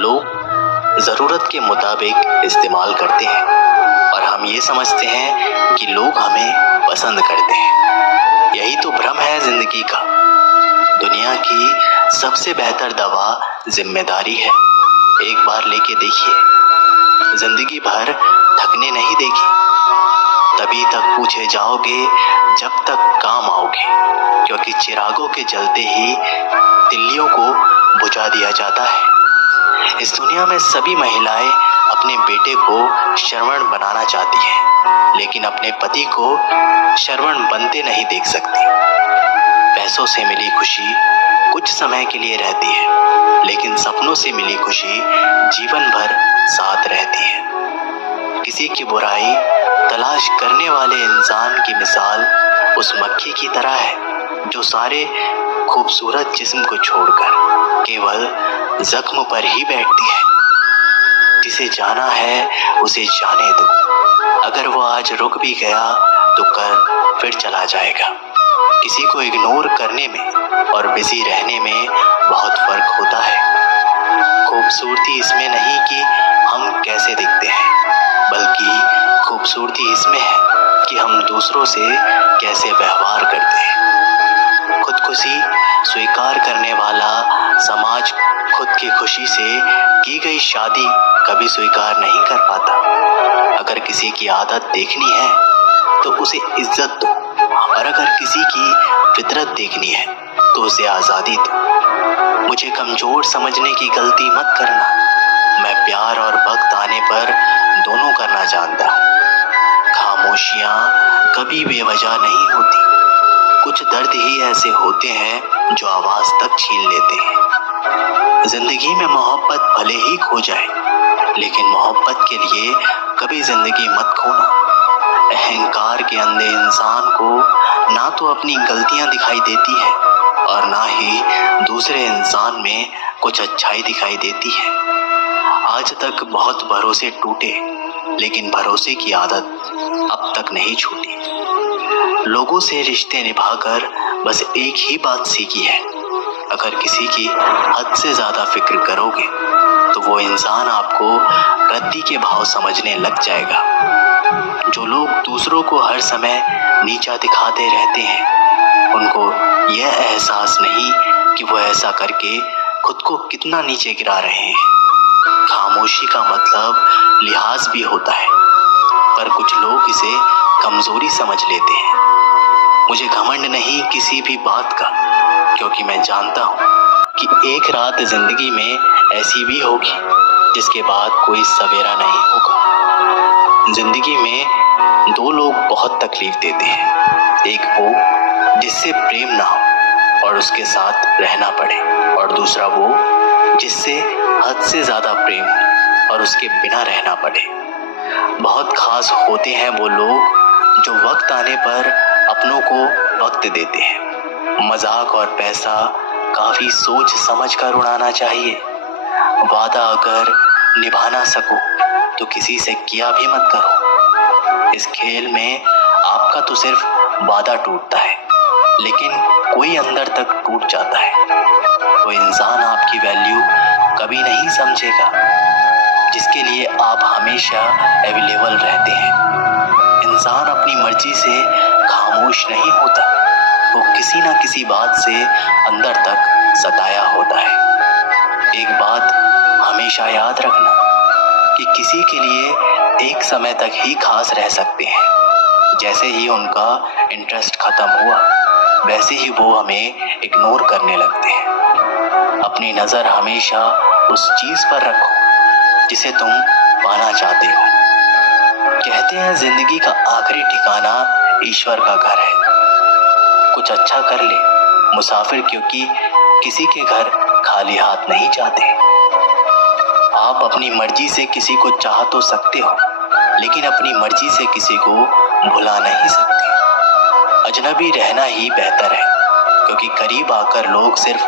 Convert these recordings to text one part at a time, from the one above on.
लोग ज़रूरत के मुताबिक इस्तेमाल करते हैं और हम ये समझते हैं कि लोग हमें पसंद करते हैं। यही तो भ्रम है ज़िंदगी का। दुनिया की सबसे बेहतर दवा जिम्मेदारी है। एक बार लेके देखिए, जिंदगी भर थकने नहीं देगी। तभी तक पूछे जाओगे जब तक काम आओगे, क्योंकि चिरागों के जलते ही तिल्लियों को बुझा दिया जाता है। इस दुनिया में सभी महिलाएं अपने बेटे को श्रवण बनाना चाहती हैं, लेकिन अपने पति को श्रवण बनते नहीं देख सकती। पैसों से मिली खुशी कुछ समय के लिए रहती है, लेकिन सपनों से मिली खुशी जीवन भर साथ रहती है। किसी की बुराई तलाश करने वाले इंसान की मिसाल उस मक्खी की तरह है जो सारे खूबसूरत जिस्म को छोड़कर केवल जख्म पर ही बैठती है। जिसे जाना है उसे जाने दो। अगर वो आज रुक भी गया तो कल फिर चला जाएगा। किसी को इग्नोर करने में और बिजी रहने में बहुत फर्क होता है। खूबसूरती इसमें नहीं कि हम कैसे दिखते हैं, बल्कि खूबसूरती इसमें है कि हम दूसरों से कैसे व्यवहार करते हैं। खुदकुशी स्वीकार करने वाला समाज खुद की खुशी से की गई शादी कभी स्वीकार नहीं कर पाता। अगर किसी की आदत देखनी है तो उसे इज्जत दो, और अगर किसी की फितरत देखनी है तो उसे आज़ादी दो। मुझे कमज़ोर समझने की गलती मत करना। मैं प्यार और वक्त आने पर दोनों करना जानता हूँ। खामोशियाँ कभी बेवजह नहीं होती। कुछ दर्द ही ऐसे होते हैं जो आवाज़ तक छीन लेते हैं। जिंदगी में मोहब्बत भले ही खो जाए, लेकिन मोहब्बत के लिए कभी जिंदगी मत खोना। अहंकार के अंधे इंसान को ना तो अपनी गलतियां दिखाई देती है और ना ही दूसरे इंसान में कुछ अच्छाई दिखाई देती है। आज तक बहुत भरोसे टूटे, लेकिन भरोसे की आदत अब तक नहीं छूटी। लोगों से रिश्ते निभाकर बस एक ही बात सीखी है, अगर किसी की हद से ज़्यादा फिक्र करोगे तो वो इंसान आपको रद्दी के भाव समझने लग जाएगा। जो लोग दूसरों को हर समय नीचा दिखाते रहते हैं, उनको यह एहसास नहीं कि वो ऐसा करके खुद को कितना नीचे गिरा रहे हैं। खामोशी का मतलब लिहाज भी होता है, पर कुछ लोग इसे कमजोरी समझ लेते हैं। मुझे घमंड नहीं किसी भी बात का, क्योंकि मैं जानता हूँ कि एक रात जिंदगी में ऐसी भी होगी जिसके बाद कोई सवेरा नहीं होगा। जिंदगी में दो लोग बहुत तकलीफ देते हैं। एक वो जिससे प्रेम ना हो और उसके साथ रहना पड़े, और दूसरा वो जिससे हद से ज़्यादा प्रेम हो और उसके बिना रहना पड़े। बहुत खास होते हैं वो लोग जो वक्त आने पर अपनों को वक्त देते हैं। मजाक और पैसा काफ़ी सोच समझ कर उड़ाना चाहिए। वादा अगर निभा ना सको तो किसी से किया भी मत करो। इस खेल में आपका तो सिर्फ वादा टूटता है, लेकिन कोई अंदर तक टूट जाता है। वो इंसान आपकी वैल्यू कभी नहीं समझेगा जिसके लिए आप हमेशा अवेलेबल रहते हैं। इंसान अपनी मर्जी से खामोश नहीं होता, वो किसी ना किसी बात से अंदर तक सताया होता है। एक बात हमेशा याद रखना कि किसी के लिए एक समय तक ही खास रह सकते हैं। जैसे ही उनका इंटरेस्ट खत्म हुआ, वैसे ही वो हमें इग्नोर करने लगते हैं। अपनी नज़र हमेशा उस चीज़ पर रखो जिसे तुम पाना चाहते हो। कहते हैं जिंदगी का आखिरी ठिकाना ईश्वर का घर है। कुछ अच्छा कर ले मुसाफिर, क्योंकि किसी के घर खाली हाथ नहीं जाते। आप अपनी मर्जी से किसी को चाह तो सकते हो, लेकिन अपनी मर्जी से किसी को भुला नहीं सकते। अजनबी रहना ही बेहतर है, क्योंकि करीब आकर लोग सिर्फ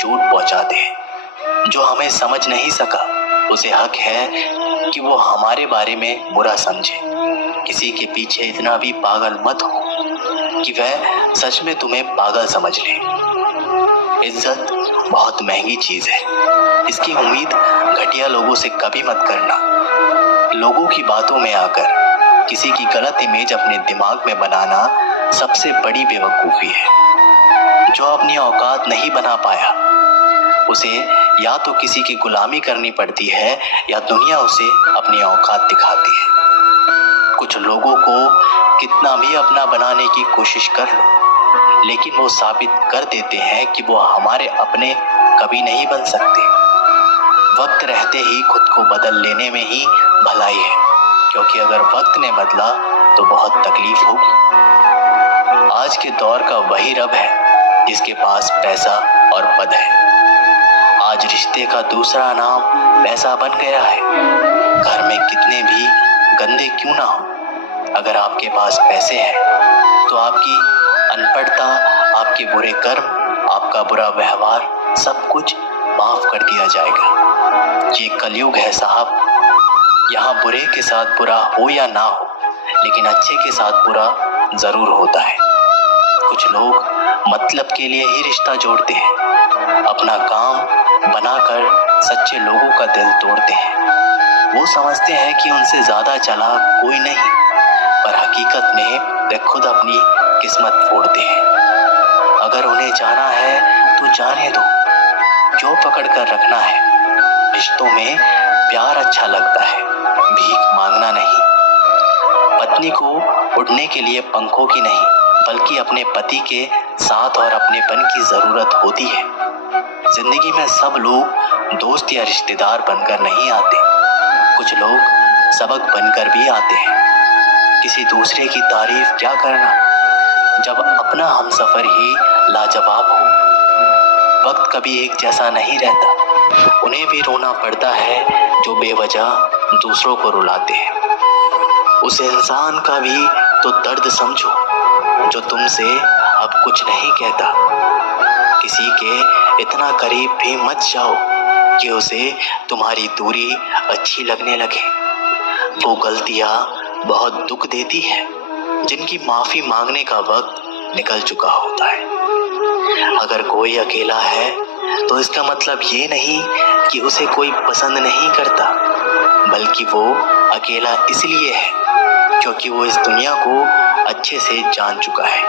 चोट पहुंचाते हैं। जो हमें समझ नहीं सका उसे हक है कि वो हमारे बारे में बुरा समझे। किसी के पीछे इतना भी पागल मत हो कि वह सच में तुम्हें पागल समझ ले। इज्जत बहुत महंगी चीज है। इसकी उम्मीद घटिया लोगों से कभी मत करना। लोगों की बातों में आकर किसी की गलत इमेज अपने दिमाग में बनाना सबसे बड़ी बेवकूफ़ी है। जो अपनी औकात नहीं बना पाया उसे या तो किसी की गुलामी करनी पड़ती है या दुनिया उसे अपनी औकात दिखाती है। कुछ लोगों को कितना भी अपना बनाने की कोशिश कर लो, लेकिन वो साबित कर देते हैं कि वो हमारे अपने कभी नहीं बन सकते। वक्त रहते ही खुद को बदल लेने में ही भलाई है, क्योंकि अगर वक्त ने बदला तो बहुत तकलीफ होगी। आज के दौर का वही रब है जिसके पास पैसा और पद है। आज रिश्ते का दूसरा नाम पैसा बन गया है। घर में कितने भी गंदे क्यों ना हो, अगर आपके पास पैसे हैं तो आपकी अनपढ़ता, आपके बुरे कर्म, आपका बुरा व्यवहार सब कुछ माफ कर दिया जाएगा। ये कलयुग है साहब। यहाँ बुरे के साथ बुरा हो या ना हो, लेकिन अच्छे के साथ बुरा जरूर होता है। कुछ लोग मतलब के लिए ही रिश्ता जोड़ते हैं, अपना काम बनाकर सच्चे लोगों का दिल तोड़ते हैं। वो समझते हैं कि उनसे ज्यादा चालाक कोई नहीं, पर हकीकत में वे खुद अपनी किस्मत फोड़ते हैं। अगर उन्हें जाना है तो जाने दो, क्यों पकड़ कर रखना है। रिश्तों में प्यार अच्छा लगता है, भीख मांगना नहीं। पत्नी को उड़ने के लिए पंखों की नहीं, बल्कि अपने पति के साथ और अपनेपन की जरूरत होती है। जिंदगी में सब लोग दोस्त या रिश्तेदार बनकर नहीं आते, कुछ लोग सबक बनकर भी आते हैं। किसी दूसरे की तारीफ क्या करना जब अपना हमसफर ही लाजवाब हो। वक्त कभी एक जैसा नहीं रहता, उन्हें भी रोना पड़ता है जो बेवजह दूसरों को रुलाते हैं। उस इंसान का भी तो दर्द समझो जो तुमसे अब कुछ नहीं कहता। किसी के इतना करीब भी मत जाओ कि उसे तुम्हारी दूरी अच्छी लगने लगे। वो गलतियां बहुत दुख देती है जिनकी माफी मांगने का वक्त निकल चुका होता है। अगर कोई अकेला है तो इसका मतलब ये नहीं कि उसे कोई पसंद नहीं करता, बल्कि वो अकेला इसलिए है क्योंकि वो इस दुनिया को अच्छे से जान चुका है।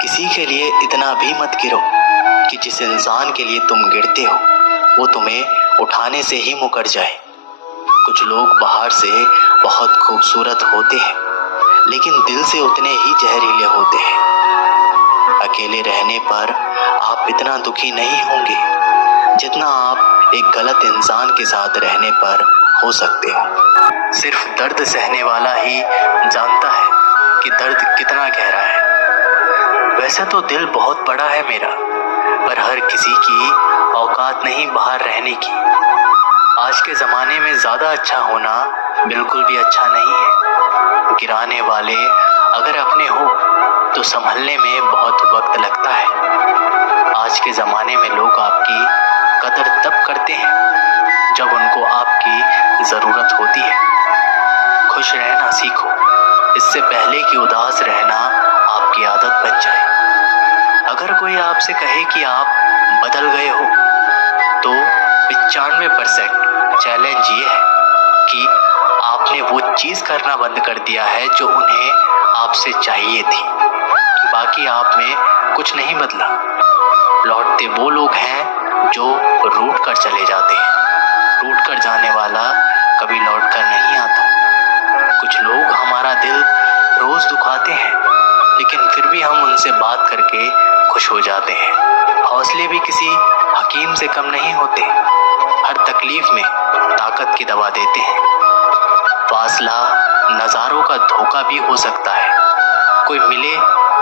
किसी के लिए इतना भी मत गिरो कि जिस इंसान के लिए तुम गिरते हो वो तुम्हें उठाने से ही मुकर जाए। कुछ लोग बाहर से बहुत खूबसूरत होते हैं, लेकिन दिल से उतने ही जहरीले होते हैं। अकेले रहने पर आप इतना दुखी नहीं होंगे जितना आप एक गलत इंसान के साथ रहने पर हो सकते हो। सिर्फ दर्द सहने वाला ही जानता है कि दर्द कितना गहरा है। वैसे तो दिल बहुत बड़ा है मेरा, पर हर किसी की औकात नहीं बाहर रहने की। आज के ज़माने में ज़्यादा अच्छा होना बिल्कुल भी अच्छा नहीं है। गिराने वाले अगर अपने हो तो संभलने में बहुत वक्त लगता है। आज के ज़माने में लोग आपकी कदर तब करते हैं जब उनको आपकी ज़रूरत होती है। खुश रहना सीखो, इससे पहले कि उदास रहना आपकी आदत बन जाए। अगर कोई आपसे कहे कि आप बदल गए हो तो 95% चैलेंज ये है कि आपने वो चीज़ करना बंद कर दिया है जो उन्हें आपसे चाहिए थी। बाकी आप में कुछ नहीं बदला। लौटते वो लोग हैं जो रूठ कर चले जाते हैं। रूठ कर जाने वाला कभी लौट कर नहीं आता। कुछ लोग हमारा दिल रोज दुखाते हैं, लेकिन फिर भी हम उनसे बात करके खुश हो जाते हैं। हौसले भी किसी हकीम से कम नहीं होते, हर तकलीफ में ताकत की दवा देते हैं। फासला नज़ारों का धोखा भी हो सकता है। कोई मिले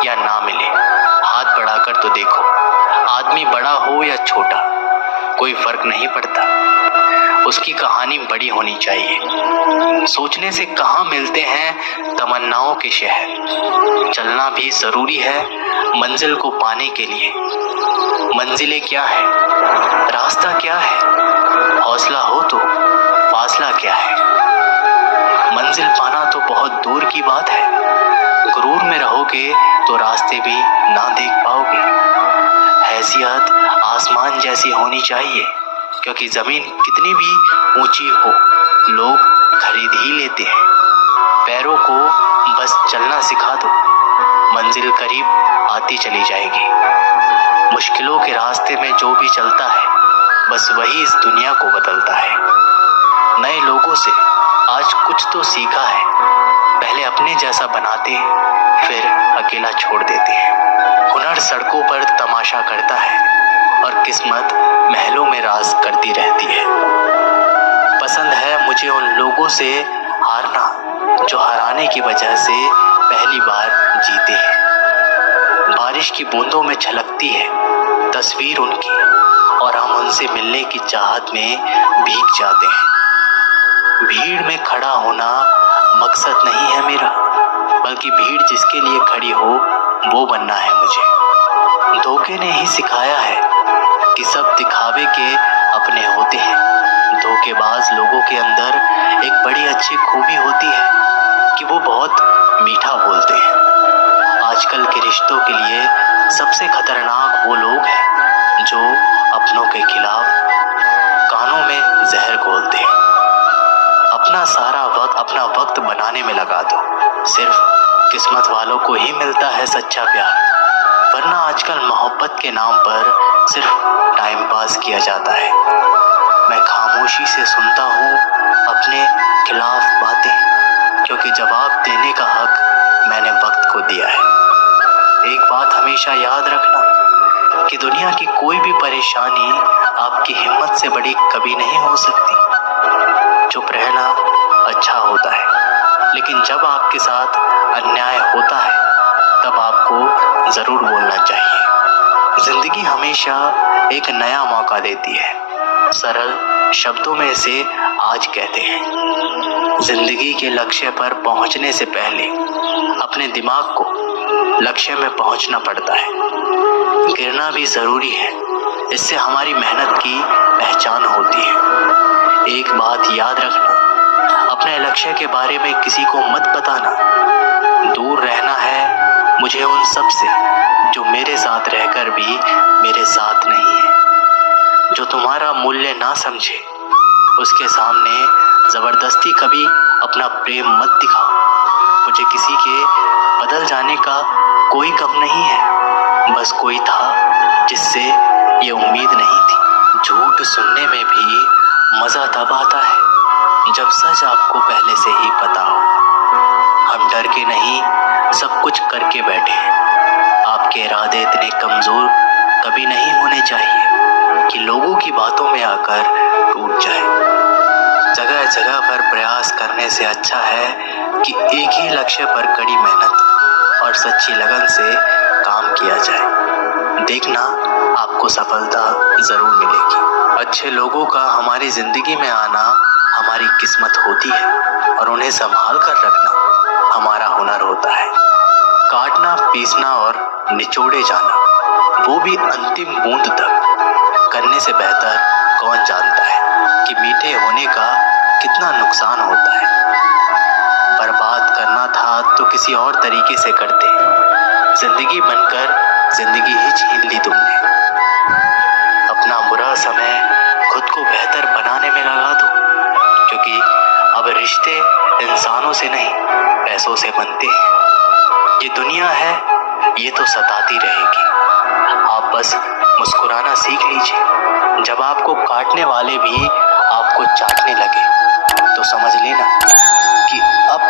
या ना मिले, हाथ बढ़ाकर तो देखो। आदमी बड़ा हो या छोटा, कोई फर्क नहीं पड़ता, उसकी कहानी बड़ी होनी चाहिए। सोचने से कहाँ मिलते हैं तमन्नाओं के शहर। चलना भी जरूरी है मंजिल को पाने के लिए। मंजिलें क्या है, रास्ता क्या है, हौसला हो तो फासला क्या है। मंजिल पाना तो बहुत दूर की बात है, गुरूर में रहोगे तो रास्ते भी ना देख पाओगे। हैसियत आसमान जैसी होनी चाहिए, क्योंकि जमीन कितनी भी ऊंची हो लोग खरीद ही लेते हैं। पैरों को बस चलना सिखा दो, मंजिल करीब आती चली जाएगी। मुश्किलों के रास्ते में जो भी चलता है बस वही इस दुनिया को बदलता है। नए लोगों से आज कुछ तो सीखा है, पहले अपने जैसा बनाते फिर अकेला छोड़ देते हैं। हुनर सड़कों पर तमाशा करता है और किस्मत महलों में राज करती रहती है। पसंद है मुझे उन लोगों से हारना जो हराने की वजह से पहली बार जीते हैं। बारिश की बूंदों में झलकती है तस्वीर उनकी और हम उनसे मिलने की चाहत में भीग जाते हैं। भीड़ में खड़ा होना मकसद नहीं है मेरा, बल्कि भीड़ जिसके लिए खड़ी हो वो बनना है मुझे। धोखे ने ही सिखाया है कि सब दिखावे के अपने होते हैं। धोखेबाज लोगों के अंदर एक बड़ी अच्छी खूबी होती है कि वो बहुत मीठा बोलते हैं। आजकल के रिश्तों के लिए सबसे खतरनाक वो लोग हैं जो अपनों के खिलाफ कानों में जहर घोलते हैं। अपना सारा वक्त अपना वक्त बनाने में लगा दो, सिर्फ किस्मत वालों को ही मिलता है सच्चा प्यार, वरना आजकल मोहब्बत के नाम पर सिर्फ टाइम पास किया जाता है। मैं खामोशी से सुनता हूँ अपने खिलाफ बातें, क्योंकि जवाब देने का हक मैंने वक्त को दिया है। एक बात हमेशा याद रखना कि दुनिया की कोई भी परेशानी आपकी हिम्मत से बड़ी कभी नहीं हो सकती। चुप रहना अच्छा होता है, लेकिन जब आपके साथ अन्याय होता है तब आपको जरूर बोलना चाहिए। जिंदगी हमेशा एक नया मौका देती है, सरल शब्दों में इसे आज कहते हैं। जिंदगी के लक्ष्य पर पहुंचने से पहले अपने दिमाग को लक्ष्य में पहुंचना पड़ता है। गिरना भी जरूरी है, इससे हमारी मेहनत की पहचान होती है। एक बात याद रखना, अपने लक्ष्य के बारे में किसी को मत बताना। दूर रहना है मुझे उन सब से जो मेरे साथ रहकर भी मेरे साथ नहीं है। जो तुम्हारा मूल्य ना समझे उसके सामने जबरदस्ती कभी अपना प्रेम मत दिखाओ। मुझे किसी के बदल जाने का कोई गम नहीं है, बस कोई था जिससे ये उम्मीद नहीं थी। झूठ सुनने में भी मजा तब आता है जब सच आपको पहले से ही पता हो। हम डर के नहीं सब कुछ करके बैठे हैं। आपके इरादे इतने कमजोर कभी नहीं होने चाहिए कि लोगों की बातों में आकर टूट जाए। जगह जगह पर प्रयास करने से अच्छा है कि एक ही लक्ष्य पर कड़ी मेहनत और सच्ची लगन से काम किया जाए। देखना आपको सफलता जरूर मिलेगी। अच्छे लोगों का हमारी जिंदगी में आना हमारी किस्मत होती है और उन्हें संभाल कर रखना हमारा हुनर होता है। काटना, पीसना और निचोड़े जाना, वो भी अंतिम बूंद तक करने से बेहतर कौन जानता है कि मीठे होने का कितना नुकसान होता है। बर्बाद करना था तो किसी और तरीके से करते, जिंदगी बनकर जिंदगी ही छीन ली तुमने। अपना बुरा समय खुद को बेहतर बनाने में लगा दो, क्योंकि अब रिश्ते इंसानों से नहीं पैसों से बनते हैं। ये दुनिया है ये तो सताती रहेगी, आप बस मुस्कुराना सीख लीजिए। जब आपको काटने वाले भी आपको चाटने लगे तो समझ लेना कि अब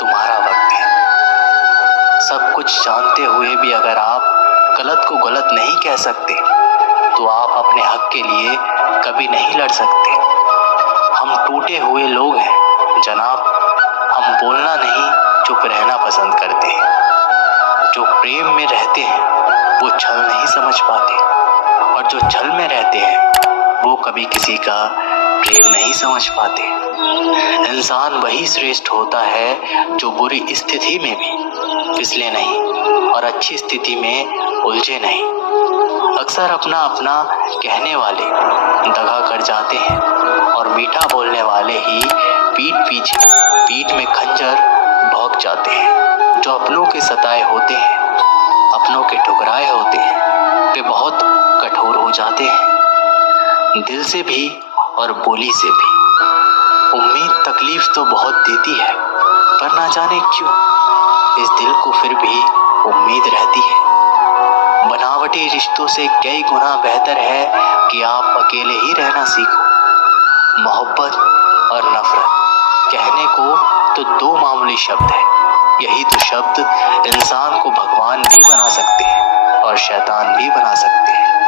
तुम्हारा वक्त है। सब कुछ जानते हुए भी अगर आप गलत को गलत नहीं कह सकते तो आप अपने हक के लिए कभी नहीं लड़ सकते। हम टूटे हुए लोग हैं जनाब, हम बोलना नहीं चुप रहना पसंद करते हैं। जो प्रेम में रहते हैं वो छल नहीं समझ पाते, और जो छल में रहते हैं वो कभी किसी का प्रेम नहीं समझ पाते। इंसान वही श्रेष्ठ होता है जो बुरी स्थिति में भी फिसले नहीं और अच्छी स्थिति में उलझे नहीं। अक्सर अपना अपना कहने वाले दगा कर जाते हैं और मीठा बोलने वाले ही पीठ में खंजर भोंक जाते हैं। जो अपनों के सताए होते हैं सपनों के ठुकराए होते हैं वे बहुत कठोर हो जाते हैं, दिल से भी और बोली से भी। उम्मीद तकलीफ तो बहुत देती है, पर ना जाने क्यों इस दिल को फिर भी उम्मीद रहती है। बनावटी रिश्तों से कई गुना बेहतर है कि आप अकेले ही रहना सीखो। मोहब्बत और नफरत कहने को तो दो मामूली शब्द है, यही तो शब्द इंसान को भगवान भी बना सकते हैं और शैतान भी बना सकते हैं।